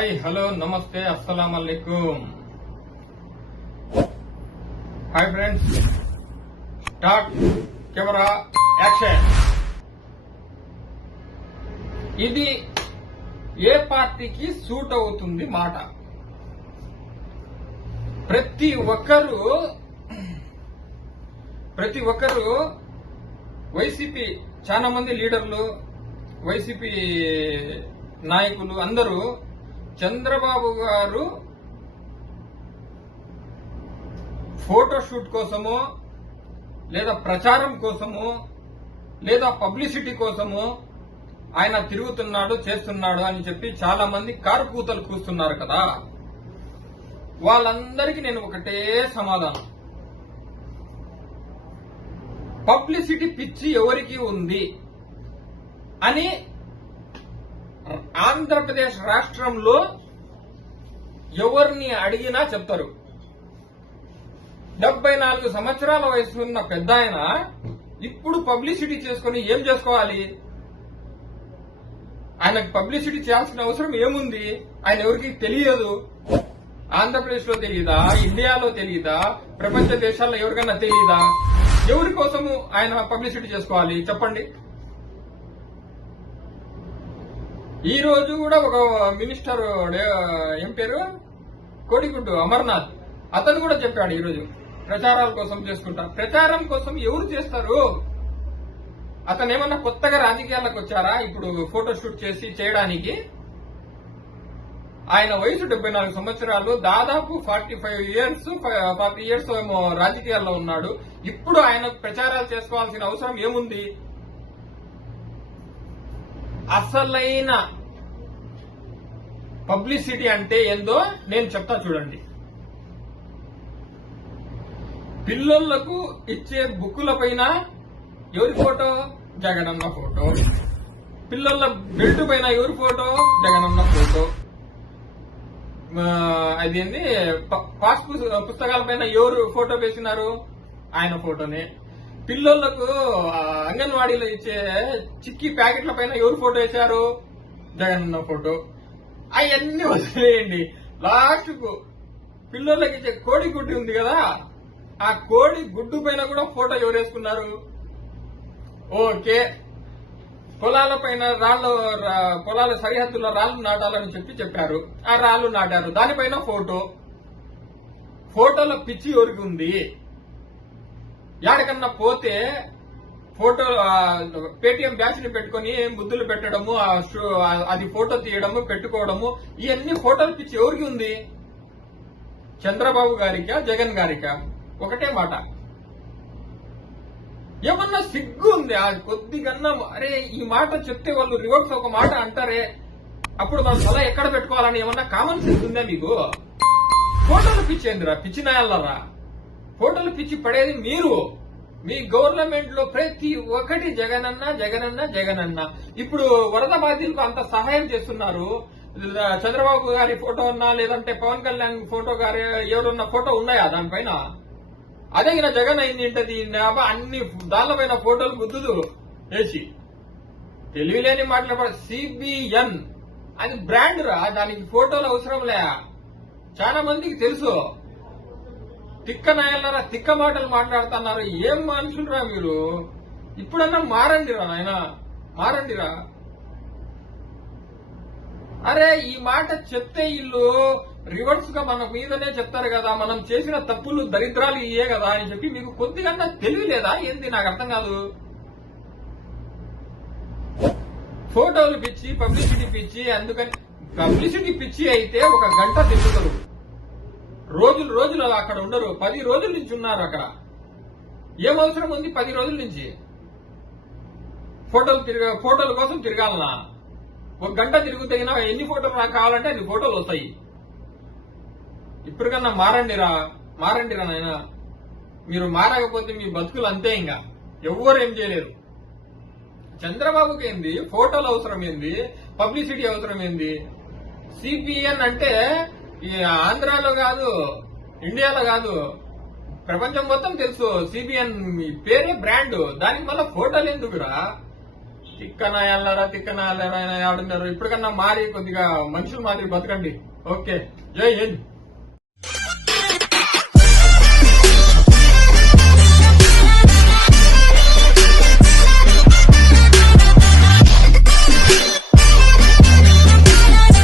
Hi hello నమస్తే అస్సలాం అలైకుం. Hi friends, start camera action. ఇది ఏ పార్టీకి సూట్ అవుతుంది మాట. ప్రతి ఒక్కరు వైసీపీ చాలా మంది లీడర్లు, వైసీపీ నాయకులు అందరూ చంద్రబాబు గారు ఫోటోషూట్ కోసమో లేదా ప్రచారం కోసమో లేదా పబ్లిసిటీ కోసమో ఆయన తిరుగుతున్నాడు చేస్తున్నాడు అని చెప్పి చాలా మంది కారు కూతలు కూస్తున్నారు కదా. వాళ్ళందరికీ నేను ఒకటే సమాధానం, పబ్లిసిటీ పిచ్చి ఎవరికి ఉంది అని ఆంధ్రప్రదేశ్ రాష్ట్రంలో ఎవరిని అడిగినా చెప్తారు. 74 సంవత్సరాల వయసు ఉన్న పెద్ద ఆయన ఇప్పుడు పబ్లిసిటీ చేసుకుని ఏం చేసుకోవాలి? ఆయనకు పబ్లిసిటీ చేయాల్సిన అవసరం ఏముంది? ఆయన ఎవరికి తెలియదు. ఆంధ్రప్రదేశ్ లో తెలియదా? ఇండియాలో తెలియదా? ప్రపంచ దేశాల్లో ఎవరికన్నా తెలియదా? ఎవరి కోసము ఆయన పబ్లిసిటీ చేసుకోవాలి చెప్పండి. ఈ రోజు కూడా ఒక మినిస్టర్, ఏం పేరు, కోడిగుడ్డు అమర్నాథ్, అతను కూడా చెప్పాడు ఈ రోజు ప్రచారాల కోసం చేసుకుంటా. ప్రచారం కోసం ఎవరు చేస్తారు? అతను ఏమన్నా కొత్తగా రాజకీయాలకు వచ్చారా ఇప్పుడు ఫోటోషూట్ చేయడానికి? ఆయన వయసు 74 సంవత్సరాలు, దాదాపు 40 ఇయర్స్ ఏమో రాజకీయాల్లో ఉన్నాడు. ఇప్పుడు ఆయన ప్రచారాలు చేసుకోవాల్సిన అవసరం ఏముంది? అసలైన పబ్లిసిటీ అంటే ఏందో నేను చెప్తా చూడండి. పిల్లలకు ఇచ్చే బుక్కుల పైన ఎవరి ఫోటో? జగనన్న ఫోటో. పిల్లల బెల్ట్ పైన ఎవరి ఫోటో? జగనన్న ఫోటో. అదేంది, పాస్ పుస్తకాల పైన ఎవరు ఫోటో వేసినారు? ఆయన ఫోటోనే. పిల్లలకు అంగన్వాడీలో ఇచ్చే చిక్కీ ప్యాకెట్ల పైన ఎవరు ఫోటో వేశారు? జగనన్న ఫోటో. అవన్నీ వదిలేయండి. లాస్ట్ కు పిల్లలకి ఇచ్చే కోడి గుడ్డు ఉంది కదా, ఆ కోడి గుడ్డు పైన కూడా ఫోటో ఎవరు వేసుకున్నారు? ఓకే, పొలాల పైన పొలాల సరిహద్దుల్లో రాళ్లు నాటాలని చెప్పారు. ఆ రాళ్లు నాటారు, దానిపైన ఫోటోల పిచ్చి ఎవరికి ఉంది? ఎక్కడికన్నా పోతే ఫోటో పేటిఎం బ్యాచ్ ని పెట్టుకుని ముద్దులు పెట్టడము, అది ఫోటో తీయడము, పెట్టుకోవడము, ఇవన్నీ ఫోటోలు పిచ్చి ఎవరికి ఉంది? చంద్రబాబు గారికా జగన్ గారికా? ఒకటే మాట. ఏమన్నా సిగ్గు ఉంది కొద్దిగన్నా? అరే, ఈ మాట చెప్తే వాళ్ళు రివర్స్ ఒక మాట అంటారే, అప్పుడు మన తల ఎక్కడ పెట్టుకోవాలని ఏమన్నా కామన్ సెన్స్ ఉందా మీకు? ఫోటోలు పిచ్చేందిరా, పిచ్చి నాయాలరా? ఫోటోలు పిచ్చి పడేది మీరు. మీ గవర్నమెంట్ లో ప్రతి ఒక్కటి జగనన్న జగనన్న జగనన్న. ఇప్పుడు వరద బాధితులకు అంత సహాయం చేస్తున్నారు. చంద్రబాబు గారి ఫోటో ఉన్నా, లేదంటే పవన్ కళ్యాణ్ ఫోటో గారి ఎవరున్న ఫోటో ఉన్నాయా దానిపైన? అదే ఇలా జగన్ అయింది ఏంటది? అన్ని దానిపైన ఫోటోలు ముద్దులు వేసి తెలివిలేని మాట్లాడ. సిబిఎన్ అది బ్రాండ్ రా, దానికి ఫోటోలు అవసరం లే. చాలా మందికి తెలుసు. తిక్క నాయనరా, తిక్క మాటలు మాట్లాడుతున్నారు. ఏం మనుషులరా మీరు? ఇప్పుడన్నా మారండిరా నాయన, మారండిరా. అరే, ఈ మాట చెప్తే వీళ్ళు రివర్స్ గా మన మీదనే చెప్తారు కదా, మనం చేసిన తప్పులు దరిద్రాలు ఇయే కదా అని చెప్పి. మీకు కొద్దిగా తెలివి లేదా ఏంది? నాకు అర్థం కాదు. ఫోటోలు పిచ్చి, పబ్లిసిటీ పిచ్చి. అందుకని పబ్లిసిటీ పిచ్చి అయితే ఒక గంట తిరుగుతారు, రోజులు అక్కడ ఉండరు. 10 రోజుల నుంచి ఉన్నారు అక్కడ. ఏం అవసరం ఉంది 10 రోజుల నుంచి? ఫోటోల కోసం తిరగాలనా? ఒక గంట తిరుగుతగినా ఎన్ని ఫోటోలు నాకు కావాలంటే అన్ని ఫోటోలు వస్తాయి. ఇప్పటికన్నా మారండిరా నాయన. మీరు మారకపోతే మీ బతుకులు అంతే. ఇంకా ఎవ్వరు ఏం చేయలేరు. చంద్రబాబుకి ఏంది ఫోటోలు అవసరం ఏంది? పబ్లిసిటీ అవసరం ఏంది? సిపిఎన్ అంటే ఈ ఆంధ్రాలో కాదు, ఇండియాలో కాదు, ప్రపంచం మొత్తం తెలుసు. సిబిఎన్ పేరే బ్రాండ్. దానికి మళ్ళీ ఫోటోలు ఎందుకురా? తిక్కనాయాలరా తిక్కనాయాలరా ఆడున్నారు. ఇప్పటికన్నా మారి కొద్దిగా మనుషులు మాదిరి బతకండి. ఓకే, జై హింద్.